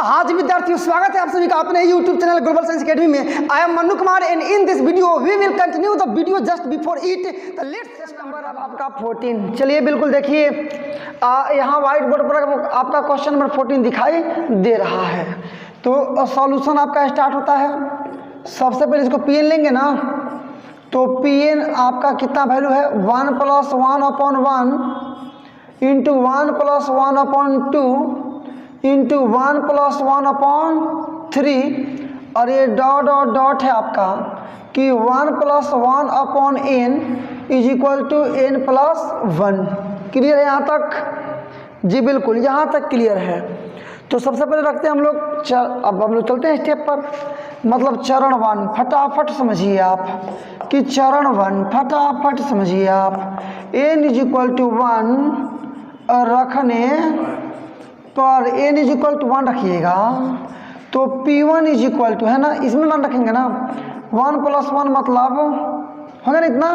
आज विद्यार्थियों स्वागत है आप सभी का अपने YouTube channel Global Science Academy में। I am Mannu Kumar and in this video we will continue the video just before it the let's number अब आपका 14। चलिए बिल्कुल देखिए यहाँ व्हाइट बोर्ड पर आपका क्वेश्चन नंबर 14 दिखाई दे रहा है। तो सॉल्यूशन आपका स्टार्ट होता है। सबसे पहले इसको पी एन लेंगे ना, तो पी एन आपका कितना वैल्यू है 1 + 1/1 इंटू 1 + 1/2 इंटू 1 + 1/3 और ये डॉट डॉट डॉट है आपका कि 1 + 1/n = n + 1। क्लियर है यहाँ तक? जी बिल्कुल, यहाँ तक क्लियर है। तो सबसे पहले रखते हैं हम लोग अब हम लोग चलते हैं स्टेप पर, मतलब चरण 1 फटाफट समझिए आप कि चरण 1 फटाफट समझिए आप। n = 1 रखने पर n = 1 रखिएगा तो P1 = है ना, इसमें मान रखेंगे ना 1 + 1 मतलब होगा ना इतना।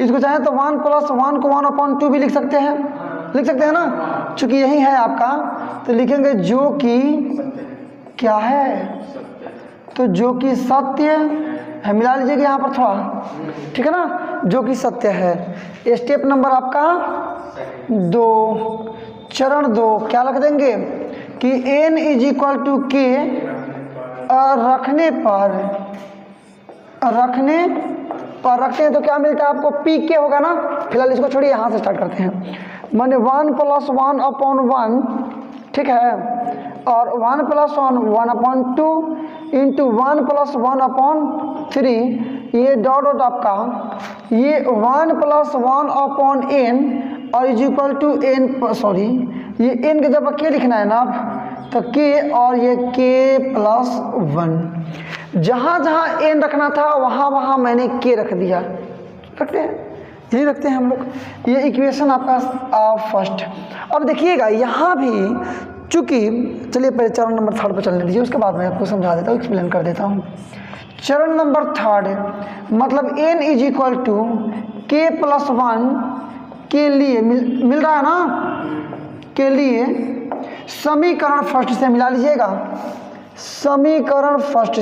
इसको चाहे तो 1 + 1 को 1/2 भी लिख सकते हैं ना, चूंकि यही है आपका। तो लिखेंगे जो कि क्या है, तो जो कि सत्य है, मिला लीजिएगा यहाँ पर थोड़ा, ठीक है ना, जो कि सत्य है। स्टेप नंबर आपका 2, चरण 2 क्या रख देंगे कि n = k रखने पर रखते हैं तो क्या मिलता है आपको p k होगा ना। फिलहाल इसको छोड़िए, यहाँ से स्टार्ट करते हैं। माने 1 + 1/1 ठीक है, और 1 + 1 1/2 इंटू 1 + 1/3 ये डॉट डॉट आपका ये 1 + 1/n और n ये n के जब k लिखना है ना आप, तो k और ये k + 1। जहाँ जहाँ n रखना था वहाँ वहाँ मैंने k रख दिया। रखते हैं, यही रखते हैं हम लोग। ये इक्वेशन आपका फर्स्ट। अब देखिएगा यहाँ भी चूँकि, चलिए पहले चरण नंबर 3 पर चलने दीजिए, उसके बाद मैं आपको समझा देता हूँ, एक्सप्लेन कर देता हूँ। चरण नंबर 3 मतलब n = k + 1 के लिए मिल रहा है ना, के लिए समीकरण फर्स्ट से मिला लीजिएगा। समीकरण फर्स्ट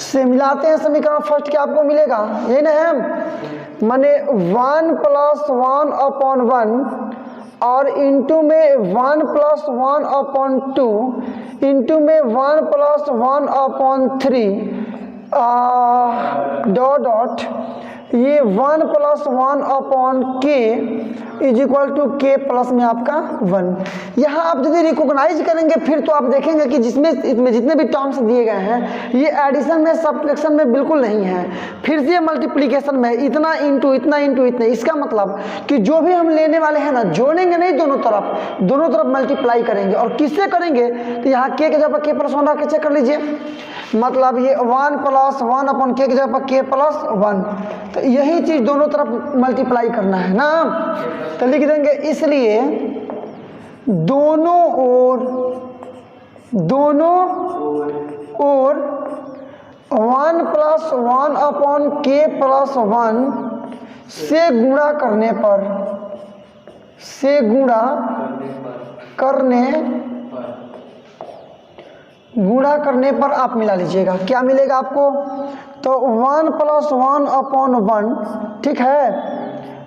से मिलाते हैं। समीकरण फर्स्ट क्या आपको मिलेगा, यही ना है, माने 1 + 1/1 और इंटू में 1 + 1/2 इंटू में 1 + 1/3 डॉट डॉट ये 1 + 1/k = k प्लस में आपका 1। यहाँ आप यदि रिकॉग्नाइज करेंगे फिर तो आप देखेंगे कि इसमें जितने भी टर्म्स दिए गए हैं ये एडिशन में सब्ट्रैक्शन में बिल्कुल नहीं है, फिर से मल्टीप्लिकेशन में इतना इंटू इतना। इसका मतलब कि जो भी हम लेने वाले हैं ना, जोड़ेंगे नहीं, दोनों तरफ मल्टीप्लाई करेंगे। और किससे करेंगे, तो यहाँ k के जगह k + 1 रख के चेक कर लीजिए, मतलब ये 1 + 1/k की जगह k + 1। तो यही चीज़ दोनों तरफ मल्टीप्लाई करना है ना, तो लिख देंगे इसलिए दोनों ओर 1 + 1/k + 1 से गुणा करने पर आप मिला लीजिएगा। क्या मिलेगा आपको, तो 1 + 1/1 ठीक है,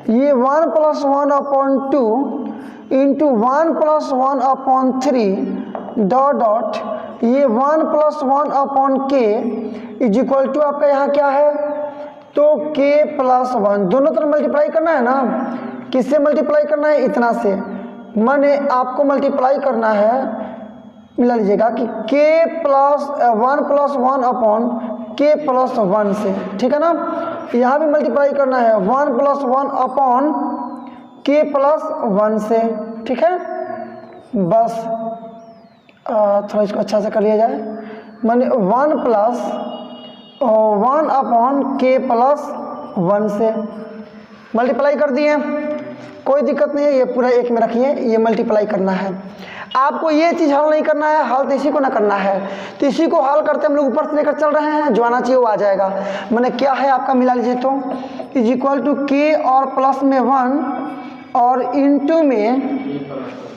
ये 1 + 1/2 इंटू 1 + 1/3 डॉट डॉट ये 1 + 1/k = आपका यहाँ क्या है, तो k + 1। दोनों तरफ मल्टीप्लाई करना है ना, किससे मल्टीप्लाई करना है, इतना से, माने आपको मल्टीप्लाई करना है, मिला लीजिएगा कि k + 1 + 1/k + 1 से, ठीक है ना। यहाँ भी मल्टीप्लाई करना है 1 + 1/k + 1 से, ठीक है। बस थोड़ा इसको अच्छा से कर लिया जाए, माने 1 + 1/k + 1 से मल्टीप्लाई कर दिए, कोई दिक्कत नहीं है। ये पूरा एक में रखिए, ये मल्टीप्लाई करना है आपको। ये चीज़ हल नहीं करना है, हल तो इसी को ना करना है, तो इसी को हल करते हम लोग ऊपर से लेकर चल रहे हैं, जो आना चाहिए वो आ जाएगा। मैंने क्या है आपका, मिला लीजिए तो = k और प्लस में 1 और इनटू में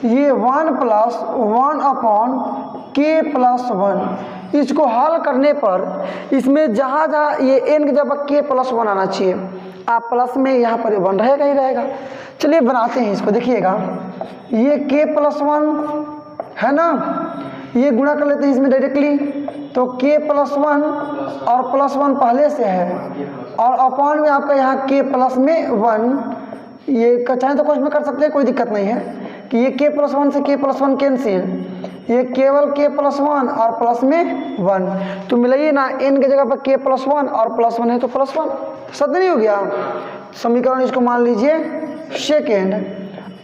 ये 1 + 1/k+1। इसको हल करने पर इसमें जहाँ जहाँ ये n की जगह k+1 आना चाहिए, आप प्लस में यहाँ पर 1 रहेगा ही रहेगा। चलिए बनाते हैं इसको, देखिएगा ये k+1 है ना, ये गुणा कर लेते हैं इसमें डायरेक्टली, तो k+1 और +1 पहले से है और अपॉन में आपका यहाँ k+1, ये चाहें तो कुछ में कर सकते हैं, कोई दिक्कत नहीं है कि ये k+1 से k+1 कैंसिल, ये केवल k+1 और प्लस में 1, तो मिलाइए ना, n की जगह पर k+1 और +1 है तो +1, सत्य नहीं हो गया समीकरण। इसको मान लीजिए सेकेंड।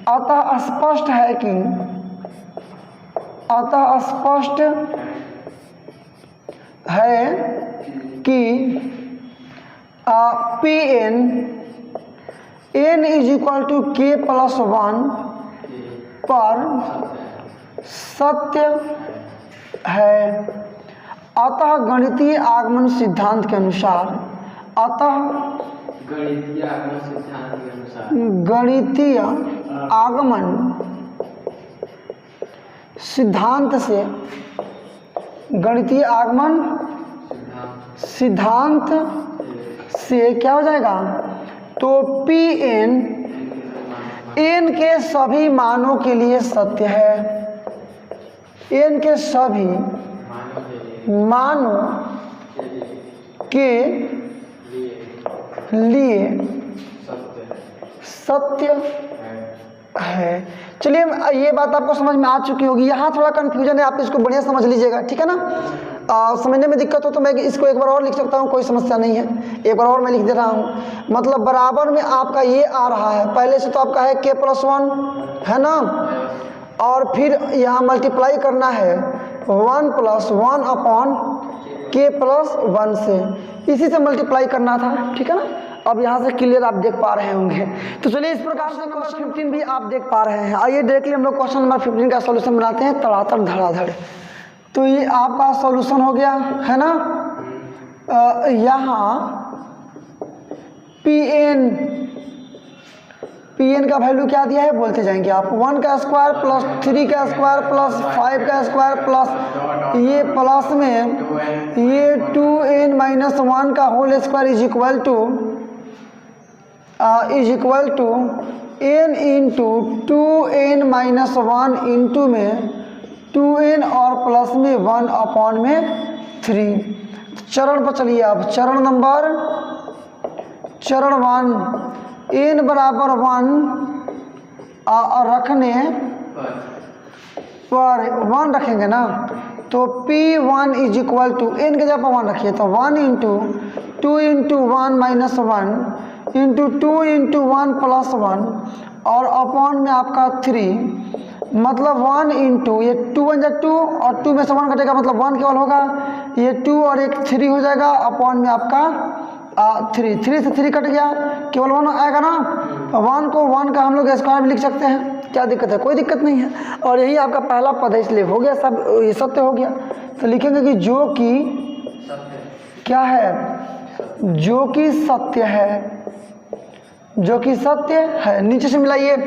अतः स्पष्ट है कि Pn n = k+1 पर सत्य है। अतः गणितीय आगमन सिद्धांत के अनुसार, गणितीय आगमन सिद्धांत से क्या हो जाएगा, तो Pn n के सभी मानों के लिए सत्य है, n के सभी मानों के लिए सत्य है। चलिए ये बात आपको समझ में आ चुकी होगी। यहाँ थोड़ा कन्फ्यूजन है, आप इसको बढ़िया समझ लीजिएगा, ठीक है ना। समझने में दिक्कत हो तो मैं इसको एक बार और लिख सकता हूँ, कोई समस्या नहीं है, एक बार और मैं लिख दे रहा हूँ। मतलब बराबर में आपका ये आ रहा है, पहले से तो आपका है k+1 है ना, और फिर यहाँ मल्टीप्लाई करना है 1 + 1/k+1 से, इसी से मल्टीप्लाई करना था, ठीक है ना। अब यहाँ से क्लियर आप देख पा रहे होंगे। तो चलिए इस प्रकार से क्वेश्चन 15 भी आप देख पा रहे हैं। आइए डायरेक्टली हम लोग क्वेश्चन नंबर 15 का सॉल्यूशन बनाते हैं तड़ातड़ धड़ाधड़। तो ये आपका सॉल्यूशन हो गया है ना। यहाँ Pn का वैल्यू क्या दिया है बोलते जाएंगे आप, 1 का स्क्वायर प्लस 3 का स्क्वायर प्लस 5 का स्क्वायर प्लस ये प्लस में ये 2n - 1 का whole square is equal to n into 2n - 1 into में 2n और प्लस में 1/3। चरण पर चलिए अब, चरण 1 n बराबर 1 रखने पर 1 रखेंगे ना, तो P1 = n के जगह 1 रखिए, तो 1 इंटू 2 इंटू 1 - 1 इंटू 2 इंटू 1 + 1 और अपॉन में आपका 3, मतलब 1 इंटू ये 2 × 2 और 2 में से 1 कटेगा, मतलब 1 केवल होगा, ये 2 और एक 3 हो जाएगा, अपॉन में आपका 3 से 3 कट गया, केवल 1 आएगा ना। 1 को 1 का हम लोग स्क्वायर में लिख सकते हैं, क्या दिक्कत है, कोई दिक्कत नहीं है। और यही आपका पहला पद है, इसलिए हो गया सब, ये सत्य हो गया। तो लिखेंगे कि जो कि क्या है, जो कि सत्य है, जो कि सत्य है। नीचे से मिलाइए,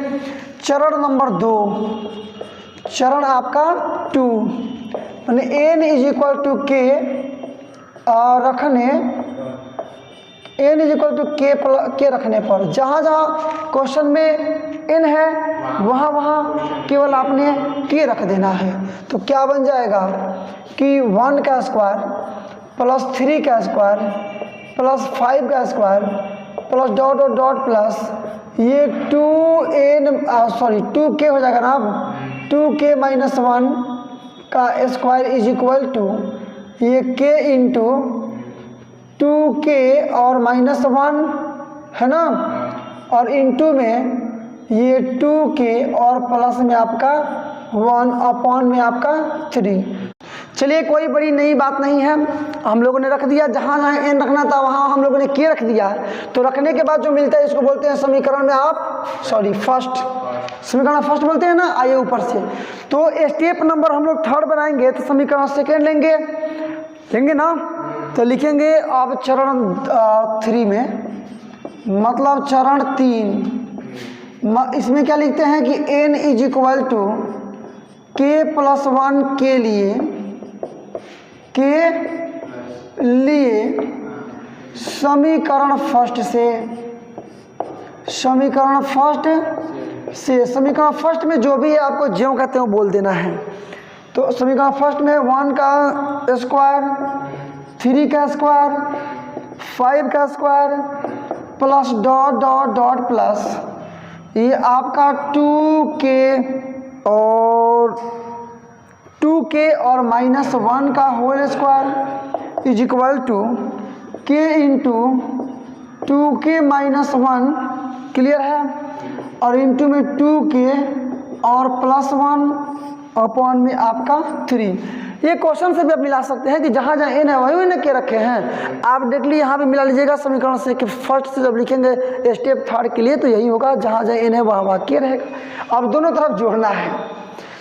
चरण नंबर 2, चरण आपका 2 यानी n = k रखने, n = k रखने पर जहाँ जहाँ क्वेश्चन में n है वहाँ केवल आपने k रख देना है। तो क्या बन जाएगा कि 1 का स्क्वायर प्लस 3 का स्क्वायर प्लस 5 का square plus dot dot dot plus ये 2k हो जाएगा ना, अब 2k - 1 का स्क्वायर इज इक्वल टू ये k इंटू 2k और -1 है ना, और इंटू में ये 2k और प्लस में आपका 1 अपॉन में आपका 3। चलिए कोई बड़ी नई बात नहीं है, हम लोगों ने रख दिया, जहाँ जहाँ n रखना था वहाँ हम लोगों ने k रख दिया। तो रखने के बाद जो मिलता है इसको बोलते हैं समीकरण में आप फर्स्ट, समीकरण फर्स्ट बोलते हैं ना। आइए ऊपर से, तो स्टेप नंबर हम लोग 3rd बनाएंगे, तो समीकरण 2nd लेंगे ना। तो लिखेंगे अब चरण 3 में, मतलब चरण 3 इसमें क्या लिखते हैं कि n is equal to k+1 के लिए समीकरण फर्स्ट में जो भी है आपको ज्यों कहते हैं वो बोल देना है। तो समीकरण फर्स्ट में 1 का स्क्वायर, 3 का स्क्वायर, 5 का square plus dot dot dot plus ये आपका 2k और -1 का whole square is equal to k into 2k -1 clear है, और इंटू में 2k और +1 अपॉन में आपका 3। ये क्वेश्चन से भी आप मिला सकते हैं कि जहाँ जहाँ n है वही न के रखे हैं, आप डायरेक्टली यहाँ भी मिला लीजिएगा समीकरण से कि फर्स्ट से जब लिखेंगे स्टेप थर्ड के लिए तो यही होगा, जहाँ जहाँ n है वहाँ के रहेगा। अब दोनों तरफ जोड़ना है,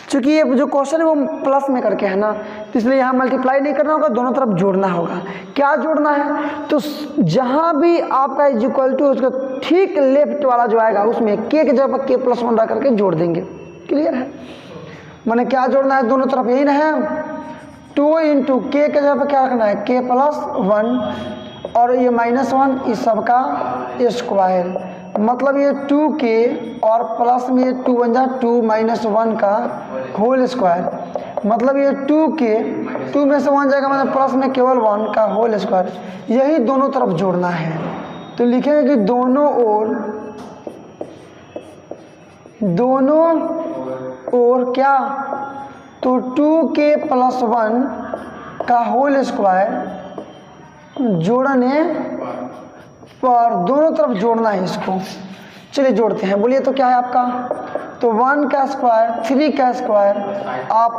चूँकि ये जो क्वेश्चन है वो प्लस में करके है ना, तो इसलिए यहाँ मल्टीप्लाई नहीं करना होगा, दोनों तरफ जोड़ना होगा। क्या जोड़ना है, तो जहाँ भी आपका इज इक्वल टू उसका ठीक लेफ्ट वाला जो आएगा उसमें k के जगह पर k+1 रख करके जोड़ देंगे। क्लियर है, मैंने क्या जोड़ना है, दोनों तरफ यही ना है, 2 इंटू के जगह पर क्या रखना है k+1 और ये -1 इस सब का स्क्वायर, मतलब ये 2k और प्लस में ये 2 बन जाए 2 -1 का होल स्क्वायर, मतलब ये 2k 2 में से 1 जाएगा मतलब प्लस में केवल 1 का होल स्क्वायर, यही दोनों तरफ जोड़ना है। तो लिखेंगे कि दोनों ओर क्या, तो 2k+1 का होल स्क्वायर जोड़ने पर दोनों तरफ जोड़ना है इसको। चलिए जोड़ते हैं, बोलिए तो क्या है आपका, तो 1 का स्क्वायर, 3 का स्क्वायर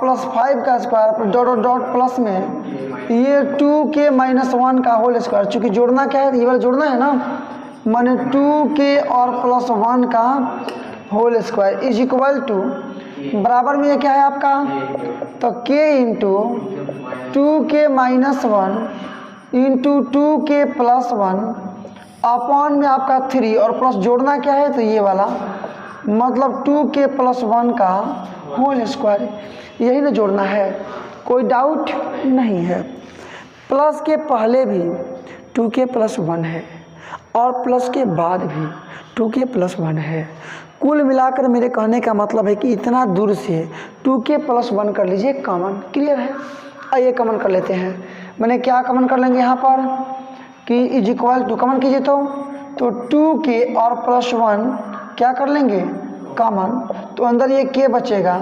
प्लस 5 का square dot dot dot plus में ये 2k -1 का होल स्क्वायर, चूँकि जोड़ना क्या है, ये वाला जोड़ना है ना, माने 2k और +1 का whole square is equal to बराबर में ये क्या है आपका, तो k into 2k -1 into 2k+1 upon में आपका 3 और प्लस जोड़ना क्या है, तो ये वाला मतलब 2k+1 का होल स्क्वायर, यही ना जोड़ना है, कोई डाउट नहीं है। प्लस के पहले भी 2k+1 है और प्लस के बाद भी 2k+1 है, कुल मिलाकर मेरे कहने का मतलब है कि इतना दूर से 2k+1 कर लीजिए कॉमन। क्लियर है, आइए कॉमन कर लेते हैं। मैंने क्या कॉमन कर लेंगे यहाँ पर कि इज इक्वल टू कॉमन कीजिए तो 2k और +1 क्या कर लेंगे कॉमन, तो अंदर ये k बचेगा,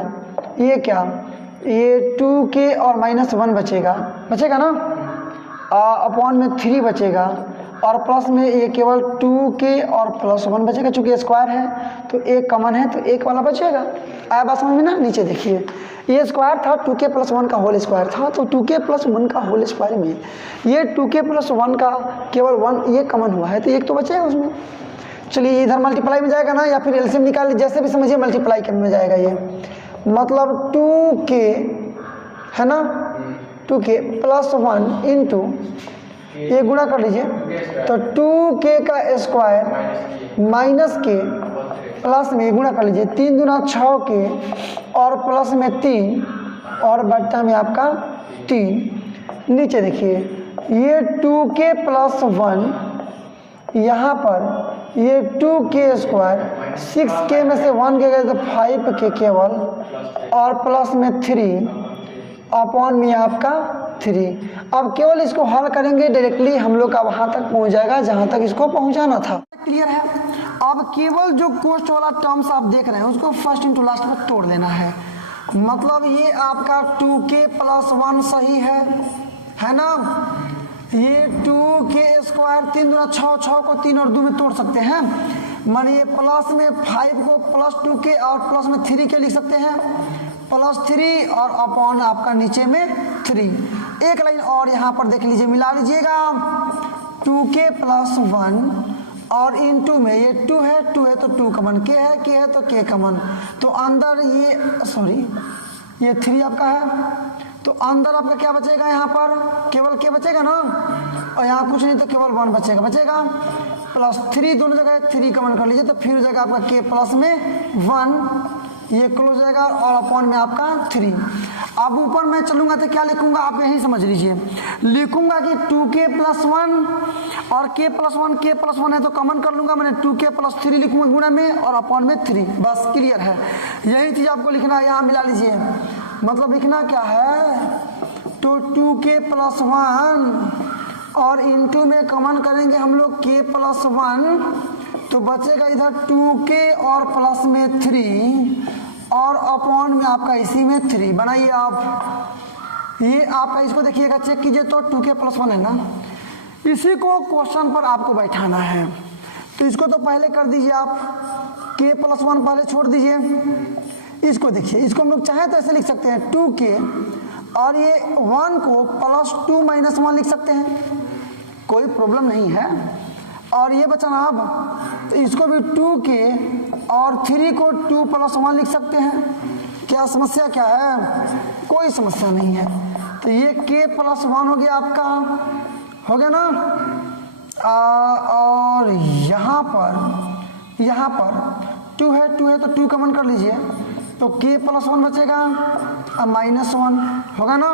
ये क्या, ये 2k और -1 बचेगा ना, अपॉन में 3 बचेगा और प्लस में ये केवल 2k और +1 बचेगा, चूँकि स्क्वायर है तो एक कॉमन है तो एक वाला बचेगा। आया बात समझ में ना, नीचे देखिए ये स्क्वायर था 2k+1 का होल स्क्वायर था, तो 2k+1 का होल स्क्वायर में ये 2k+1 का केवल 1 ये कॉमन हुआ है, तो एक तो बचेगा उसमें। चलिए इधर मल्टीप्लाई में जाएगा ना, या फिर एलसीएम निकाल लीजिए, जैसे भी समझिए मल्टीप्लाई करने में जाएगा ये, मतलब 2k है ना, 2k+1 इंटू ये गुणा कर लीजिए, तो 2k का स्क्वायर माइनस k प्लस में गुणा कर लीजिए, 3 दूना 6k और प्लस में 3 और बट्टा में आपका 3। नीचे देखिए ये 2k+1 यहाँ पर ये 2k स्क्वायर 6k में से 1 के गए तो 5k केवल और प्लस में 3 अपॉन में आपका 3। अब केवल इसको हल करेंगे डायरेक्टली हम लोग का वहाँ तक पहुँच जाएगा जहाँ तक इसको पहुँचाना था। क्लियर है, अब केवल जो कोस्ट वाला टर्म्स आप देख रहे हैं उसको फर्स्ट इंटू लास्ट में तोड़ देना है, मतलब ये आपका 2k+1 सही है ना, ये 2k स्क्वायर 3 दूना 6, 6 को 3 और 2 में तोड़ सकते हैं, मानिए ये प्लस में 5 को प्लस 2k और प्लस में 3 के लिख सकते हैं, +3 और अपॉन आपका नीचे में 3। एक लाइन और यहाँ पर देख लीजिए, मिला लीजिएगा 2k+1 और इनटू में ये 2 है तो 2 कमन, k है तो k कमन, तो अंदर ये सॉरी ये 3 आपका है, तो अंदर आपका क्या बचेगा, यहाँ पर केवल k बचेगा ना, और यहाँ कुछ नहीं तो केवल 1 बचेगा। प्लस 3 दोनों जगह 3 कॉमन कर लीजिए तो फिर हो जाएगा आपका के प्लस में 1, ये क्लोज हो जाएगा और अपॉन में आपका 3। अब ऊपर मैं चलूंगा तो क्या लिखूंगा आप यही समझ लीजिए, लिखूंगा कि 2k प्लस 1 और k प्लस 1 है तो कॉमन कर लूंगा, मैंने 2k प्लस 3 लिखूंगा गुणा में और अपॉन में 3, बस क्लियर है। यही चीज आपको लिखना है, यहाँ मिला लीजिए, मतलब लिखना क्या है, तो 2k प्लस 1 और इंटू में कॉमन करेंगे हम लोग k प्लस 1 तो बचेगा इधर 2k और प्लस में 3 और अपॉन में आपका इसी में 3। बनाइए आप, ये आपका इसको देखिएगा, चेक कीजिए तो 2k प्लस 1 है ना, इसी को क्वेश्चन पर आपको बैठाना है। तो इसको तो पहले कर दीजिए आप, k प्लस 1 पहले छोड़ दीजिए, इसको देखिए, इसको हम लोग चाहे तो ऐसे लिख सकते हैं 2k और ये 1 को प्लस 2 माइनस 1 लिख सकते हैं, कोई प्रॉब्लम नहीं है। और ये बचा ना अब, तो इसको भी 2k और 3 को 2 प्लस 1 लिख सकते हैं, क्या समस्या क्या है, कोई समस्या नहीं है। तो ये k प्लस 1 हो गया आपका, हो गया ना। और यहाँ पर 2 है तो 2 कॉमन कर लीजिए तो k प्लस 1 बचेगा और माइनस 1 होगा ना,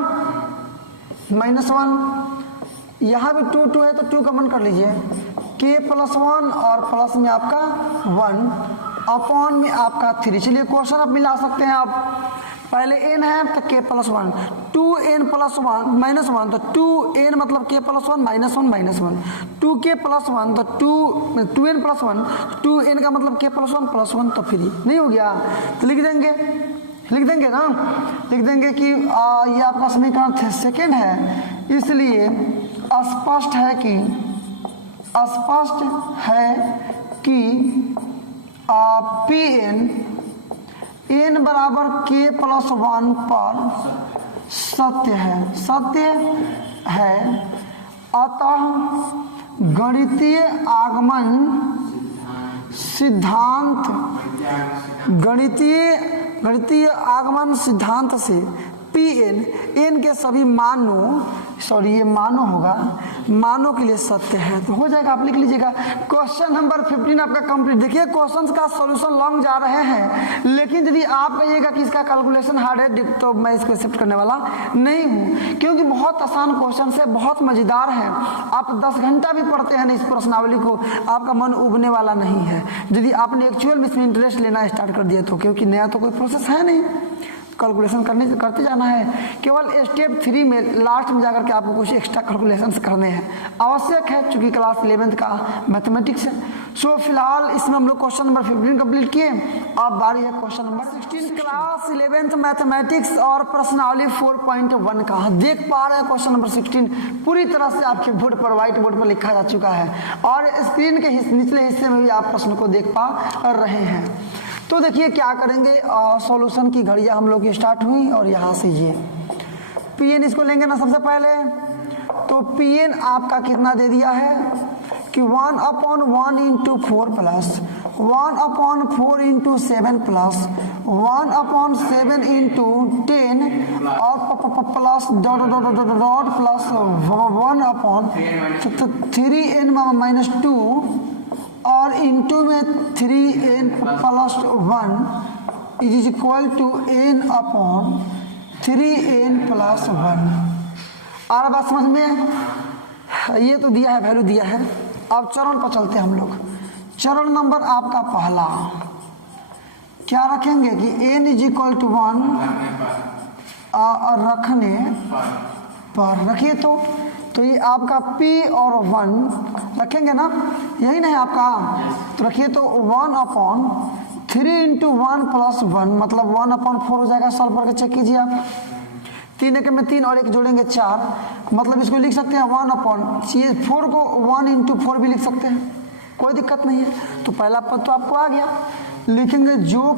माइनस 1। यहाँ भी 2 है तो 2 कॉमन कर लीजिए, k प्लस 1 और प्लस में आपका 1 अपॉन में आपका 3। चलिए क्वेश्चन आप मिला सकते हैं आप, पहले n है तो k plus 1, 2n plus 1 minus 1 तो 2n मतलब k plus 1 minus 1 minus 1, 2k plus 1 तो 2n प्लस 1, 2n का मतलब k प्लस 1 प्लस 1 तो फ्री नहीं हो गया। तो लिख देंगे ना, लिख देंगे कि ये आपका समीकरण सेकेंड है, इसलिए स्पष्ट है कि Pn n बराबर k प्लस 1 पर सत्य है, अतः गणितीय आगमन सिद्धांत से Pn n के सभी मानों के लिए सत्य है। तो हो जाएगा, आप लिख लीजिएगा। क्वेश्चन नंबर 15 आपका कंप्लीट। देखिए क्वेश्चंस का सॉल्यूशन लॉन्ग जा रहे हैं, लेकिन यदि आप कहिएगा कि इसका कैलकुलेशन हार्ड है तो मैं इसको एक्सेप्ट करने वाला नहीं हूं, क्योंकि बहुत आसान क्वेश्चन है, बहुत मजेदार है। आप 10 घंटा भी पढ़ते हैं ना इस प्रश्नावली को, आपका मन उबने वाला नहीं है यदि आपने एक्चुअल में इसमें इंटरेस्ट लेना स्टार्ट कर दिया तो, क्योंकि नया तो कोई प्रोसेस है नहीं, कैलकुलेशन करते जाना है। केवल स्टेप 3 में लास्ट में जाकर के आपको कुछ एक्स्ट्रा कैलकुलेशन करने हैं, आवश्यक है, चूंकि क्लास 11th का मैथमेटिक्स है। सो फिलहाल इसमें हम लोग क्वेश्चन नंबर 15 कंप्लीट किए। अब बारी है question number 16, class 11th mathematics और प्रश्नावली 4.1 का। देख पा रहे हैं क्वेश्चन नंबर 16 पूरी तरह से आपके बोर्ड पर, व्हाइट बोर्ड पर लिखा जा चुका है और स्क्रीन के निचले हिस्से में भी आप प्रश्न को देख पा रहे हैं। तो देखिए क्या करेंगे, सॉल्यूशन की घड़ियां हम लोग की स्टार्ट हुई और यहाँ से ये Pn इसको लेंगे ना सबसे पहले। तो Pn आपका कितना दे दिया है कि 1/1 into 4 plus 1/4 into 7 plus 1/7 into 10 और plus dot plus 1/3n minus 2 और इंटू में 3n plus 1 is equal to n upon 3n plus 1। और बात समझ में, ये तो दिया है, वैल्यू दिया है। अब चरण पर चलते हैं हम लोग। चरण नंबर आपका पहला क्या रखेंगे कि n इज इक्वल टू 1 रखने पर रखिए तो ये आपका p और 1 रखेंगे ना, यही नहीं आपका, तो रखिए तो 1/3 इंटू 1 प्लस 1 मतलब 1/4 हो जाएगा। सॉल्व करके चेक कीजिए आप, 3 एक में 3 और 1 जोड़ेंगे 4, मतलब इसको लिख सकते हैं 1/4 को 1 इंटू 4 भी लिख सकते हैं, कोई दिक्कत नहीं है। तो पहला पद तो आपको आ गया, लिखेंगे जो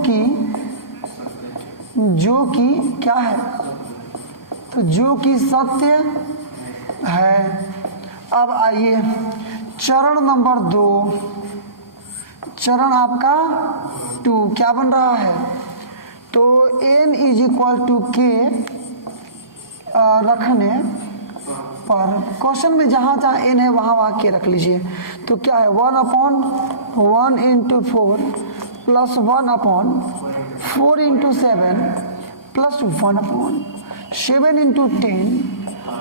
कि क्या है, तो जो कि सत्य है। अब आइए चरण नंबर 2, चरण आपका 2 क्या बन रहा है, तो n is equal to k रखने पर क्वेश्चन में जहाँ जहाँ n है वहाँ वहाँ के रख लीजिए। तो क्या है 1/1 into 4 plus 1/4 into 7 plus 1/7 into 10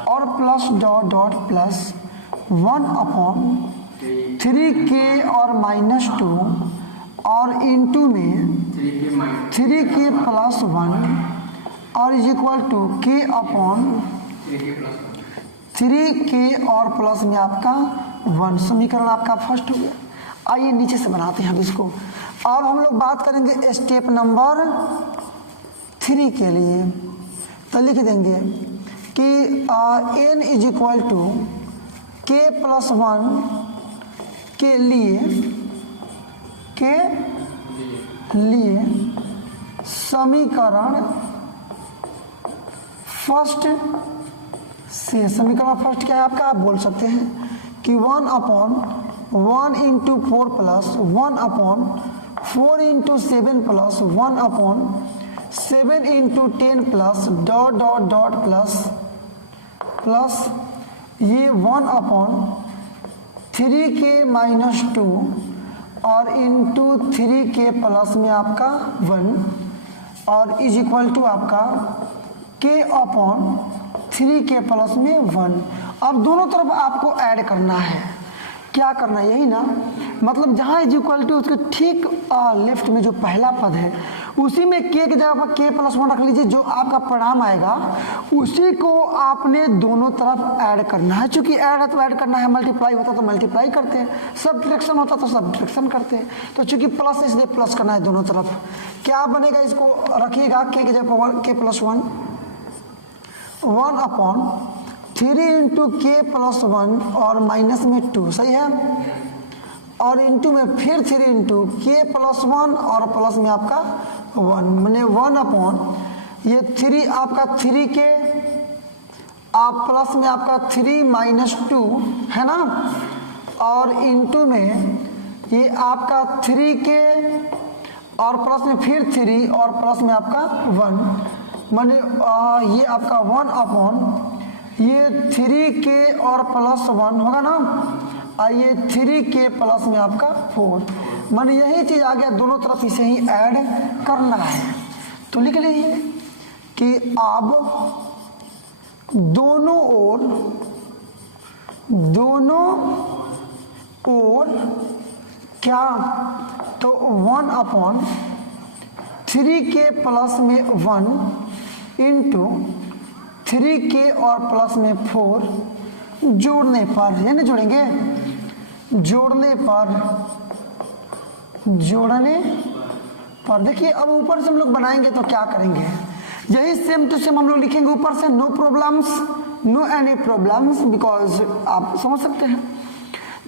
और plus dot dot plus 1/3k और -2 और इंटू में 3k प्लस 1 और इज इक्वल टू k/3k और प्लस में आपका 1। समीकरण आपका फर्स्ट हो गया। आइए नीचे से बनाते हैं अब इसको। और हम लोग बात करेंगे स्टेप नंबर 3 के लिए। तो लिख देंगे कि n is equal to k plus 1 के लिए समीकरण फर्स्ट से, समीकरण फर्स्ट क्या है आपका, आप बोल सकते हैं कि 1/1 into 4 plus 1/4 into 7 plus 1/7 into 10 plus dot dot dot plus ये 1/3k माइनस 2 और इंटू 3k प्लस में आपका 1 और इज इक्वल टू आपका k/3k प्लस में 1। अब दोनों तरफ आपको ऐड करना है। क्या करना है, यही ना, मतलब जहाँ इज इक्वल टू उसके ठीक लेफ्ट में जो पहला पद है उसी में k की जगह पर k प्लस 1 रख लीजिए। जो आपका परिणाम आएगा उसी को आपने दोनों तरफ ऐड करना है। चूंकि ऐड है तो ऐड करना है, मल्टीप्लाई होता तो मल्टीप्लाई करते हैं, सब्ट्रैक्शन होता तो सब्ट्रैक्शन करते हैं। तो चूंकि प्लस इसलिए प्लस करना है दोनों तरफ। क्या बनेगा, इसको रखिएगा k की जगह पर k plus 1 1/3 into k plus 1 और माइनस में 2, सही है, और इंटू में फिर 3 इंटू k प्लस 1 और प्लस में आपका 1 मैंने 1 ये 3 आपका 3k आप प्लस में आपका 3 माइनस 2 है ना, और इंटू में ये आपका 3k और प्लस में फिर 3 और प्लस में आपका 1 मैंने ये आपका 1 ये 3k और प्लस 1 होगा ना, ये 3k प्लस में आपका 4 माने यही चीज आ गया। दोनों तरफ इसे ही ऐड करना है। तो लिख लीजिए कि अब दोनों ओर क्या, तो 1/3k प्लस में 1 इंटू 3k और प्लस में 4 जोड़ने पर, यानी जोड़ेंगे जोड़ने पर देखिए अब ऊपर से हम लोग बनाएंगे तो क्या करेंगे, यही सेम टू सेम हम लोग लिखेंगे ऊपर से। No problems, no any problems, because आप समझ सकते हैं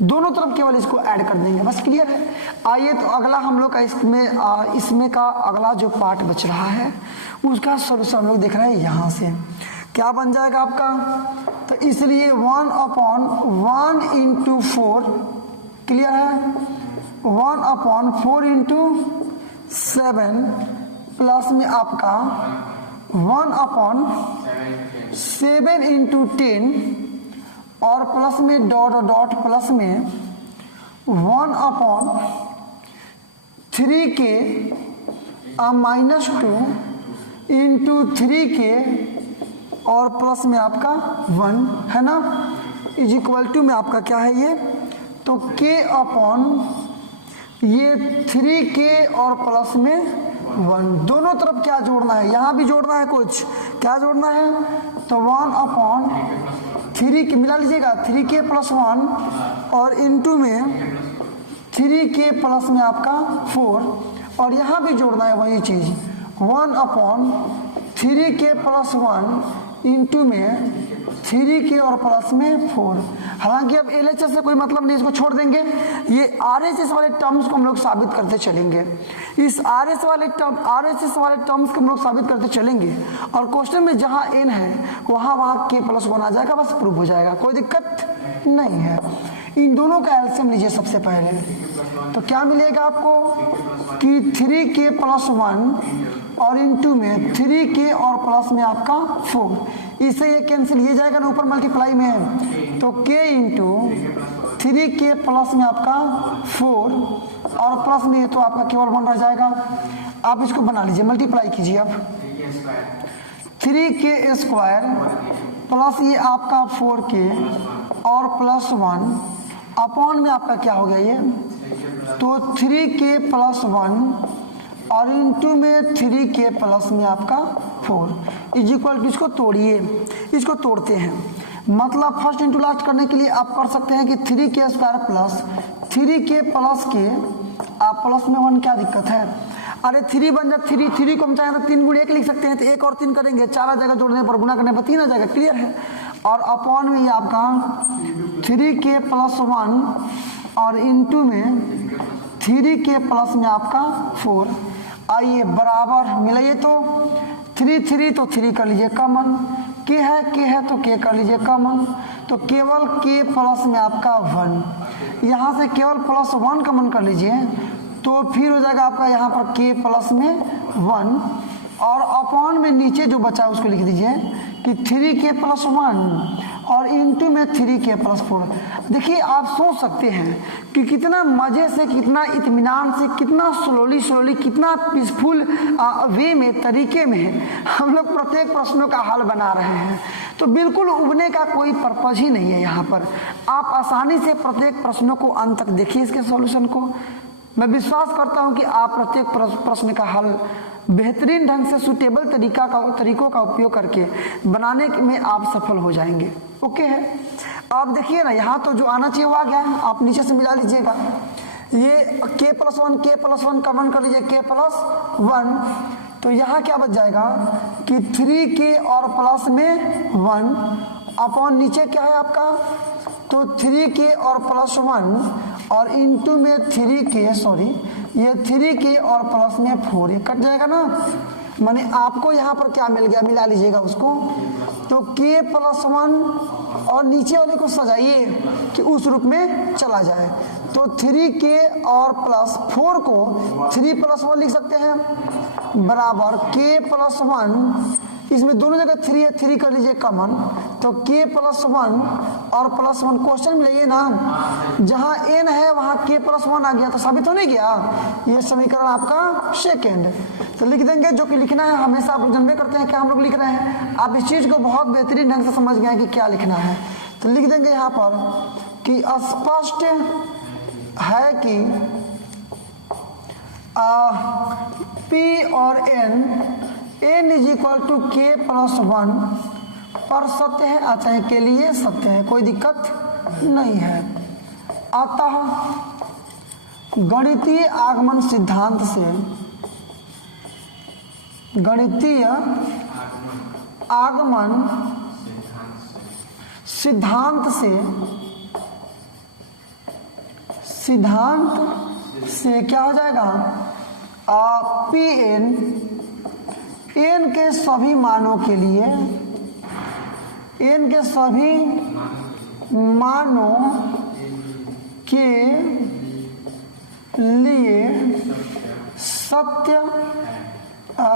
दोनों तरफ केवल इसको ऐड कर देंगे, बस क्लियर है। आइए तो अगला हम लोग का इसमें का अगला जो पार्ट बच रहा है उसका सोल्यूशन हम लोग देख रहे हैं। यहाँ से क्या बन जाएगा आपका, तो इसलिए 1/1 इंटू 4 क्लियर है, 1/4 इंटू 7 प्लस में आपका 1/7 इंटू 10 और प्लस में डॉट डॉट प्लस में 1/3k माइनस 2 इंटू 3k और प्लस में आपका 1 है ना, इज इक्वल टू में आपका क्या है ये, तो k ये 3k और प्लस में 1 दोनों तरफ क्या जोड़ना है, यहाँ भी जोड़ना है, कुछ क्या जोड़ना है, तो 1/3 मिला लीजिएगा 3k प्लस 1 और इंटू में 3k प्लस में आपका 4 और यहाँ भी जोड़ना है वही चीज 1/3k प्लस 1 इंटू में 3k और प्लस में 4। हालांकि अब LHS से कोई मतलब नहीं, इसको छोड़ देंगे। ये RHS वाले टर्म्स को हम लोग साबित करते चलेंगे, इस RHS वाले टर्म्स को हम लोग साबित करते चलेंगे और क्वेश्चन में जहाँ n है वहाँ k प्लस 1 आ जाएगा, बस प्रूव हो जाएगा, कोई दिक्कत नहीं है। इन दोनों का एलसीएम लीजिए सबसे पहले, तो क्या मिलेगा आपको कि 3k प्लस 1 और इंटू में 3k और प्लस में आपका 4, इससे ये कैंसिल, ये जाएगा ना ऊपर मल्टीप्लाई में, तो k इंटू 3k प्लस में आपका 4 और प्लस में तो आपका केवल 1 रह जाएगा। आप इसको बना लीजिए, मल्टीप्लाई कीजिए अब 3k स्क्वायर प्लस ये आपका 4k और प्लस 1 अपॉन में आपका क्या हो गया ये, तो 3k प्लस 1 और इंटू में 3k प्लस में आपका 4 इज इक्वल टू, इसको तोड़िए, इसको तोड़ते हैं, मतलब फर्स्ट इंटू लास्ट करने के लिए आप कर सकते हैं कि 3k square plus 3k plus के आप प्लस में 1, क्या दिक्कत है, अरे 3 बन जाए 3 को हम चाहें तो 3 गुणे 1 लिख सकते हैं, तो 1 और 3 करेंगे, 4 आ जाएगा, जोड़ने पर गुना करने पर 3 आ जाएगा, क्लियर है। और अपॉन में ये आपका 3k प्लस 1 और इंटू में 3k प्लस में आपका 4, आइए बराबर मिलाइए, तो 3 तो 3 कर लीजिए कॉमन, k है तो k कर लीजिए कॉमन, तो केवल k प्लस में आपका 1, यहाँ से केवल प्लस 1 कॉमन कर लीजिए, तो फिर हो जाएगा आपका यहाँ पर k प्लस में 1 और अपॉन में नीचे जो बचा है उसको लिख दीजिए कि 3k प्लस 1 और इंटू में 3k प्लस 4। देखिए आप सोच सकते हैं कि कितना मज़े से, कितना इत्मीनान से, कितना स्लोली कितना पीसफुल वे में, तरीके में हम लोग प्रत्येक प्रश्नों का हल बना रहे हैं। तो बिल्कुल उबने का कोई पर्पज ही नहीं है यहाँ पर, आप आसानी से प्रत्येक प्रश्नों को अंत तक देखिए, इसके सॉल्यूशन को। मैं विश्वास करता हूँ कि आप प्रत्येक प्रश्न का हल बेहतरीन ढंग से सूटेबल तरीकों का उपयोग करके बनाने में आप सफल हो जाएंगे। ओके है, आप देखिए ना, यहाँ तो जो आना चाहिए वो आ गया, आप नीचे से मिला लीजिएगा, ये k प्लस 1 कॉमन कर लीजिए, k प्लस 1, तो यहाँ क्या बच जाएगा कि 3k और प्लस में 1 अपॉन नीचे क्या है आपका, तो 3k और प्लस 1 और इंटू में 3k, सॉरी ये 3k और प्लस में 4, ये कट जाएगा ना, माने आपको यहाँ पर क्या मिल गया, मिला लीजिएगा उसको, तो k प्लस 1 और नीचे वाले को सजाइए कि उस रूप में चला जाए, तो 3k और प्लस 4 को 3 प्लस 1 लिख सकते हैं बराबर k प्लस 1, इसमें दोनों जगह 3 है, 3 कर लीजिए कॉमन, तो k प्लस 1 और प्लस 1 क्वेश्चन में लेइए ना, जहाँ n है वहाँ k प्लस 1 आ गया, तो साबित हो नहीं गया, ये समीकरण आपका सेकेंड। तो लिख देंगे, जो कि लिखना है हमेशा आप लोग जानबे करते हैं क्या हम लोग लिख रहे हैं, आप इस चीज़ को बहुत बेहतरीन ढंग से समझ गए कि क्या लिखना है। तो लिख देंगे यहाँ पर कि स्पष्ट है कि p और n is equal to k plus 1 पर सत्य है, अच्छा के लिए सत्य है, कोई दिक्कत नहीं है। अतः गणितीय आगमन सिद्धांत से, गणितीय आगमन सिद्धांत से क्या हो जाएगा, Pn n के सभी मानों के लिए, n के सभी मानों के लिए सत्य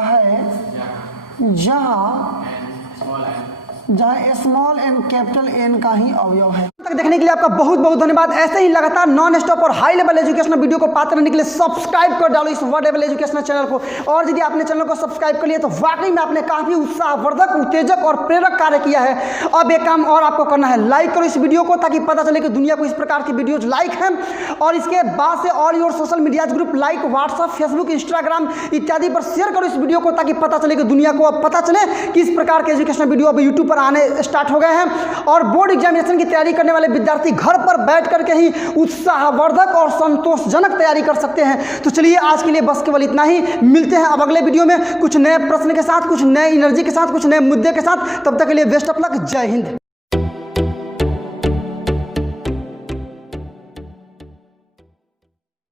है, जहाँ स्मॉल एन कैपिटल एन का ही अवयव है। तक देखने के लिए आपका बहुत बहुत धन्यवाद। ऐसे ही लगातार नॉन स्टॉप और हाई लेवल एजुकेशनल वीडियो को पाते रहने के लिए सब्सक्राइब कर डालो इस वर्ड लेवल एजुकेशनल चैनल को। और यदि आपने चैनल को सब्सक्राइब कर लिया तो वाकई में आपने काफी उत्साहवर्धक, उत्तेजक और प्रेरक कार्य किया है। अब एक काम और आपको करना है, लाइक करो इस वीडियो को ताकि पता चले कि दुनिया को इस प्रकार की वीडियोज लाइक हैं। और इसके बाद से all your social media group like WhatsApp, Facebook, Instagram इत्यादि पर शेयर करो इस वीडियो को ताकि पता चले कि दुनिया को अब पता चले कि इस प्रकार के एजुकेशनल वीडियो अब यूट्यूब पर आने स्टार्ट हो गए हैं। और बोर्ड एग्जामिनेशन की तैयारी करने वाले विद्यार्थी घर पर बैठ करके ही उत्साहवर्धक और संतोषजनक तैयारी कर सकते हैं। तो चलिए आज के लिए बस केवल इतना ही, मिलते हैं अब अगले वीडियो में कुछ नए प्रश्न के साथ, कुछ नए एनर्जी के साथ, कुछ नए मुद्दे के साथ। तब तक के लिए बेस्ट ऑफ लक, जय हिंद।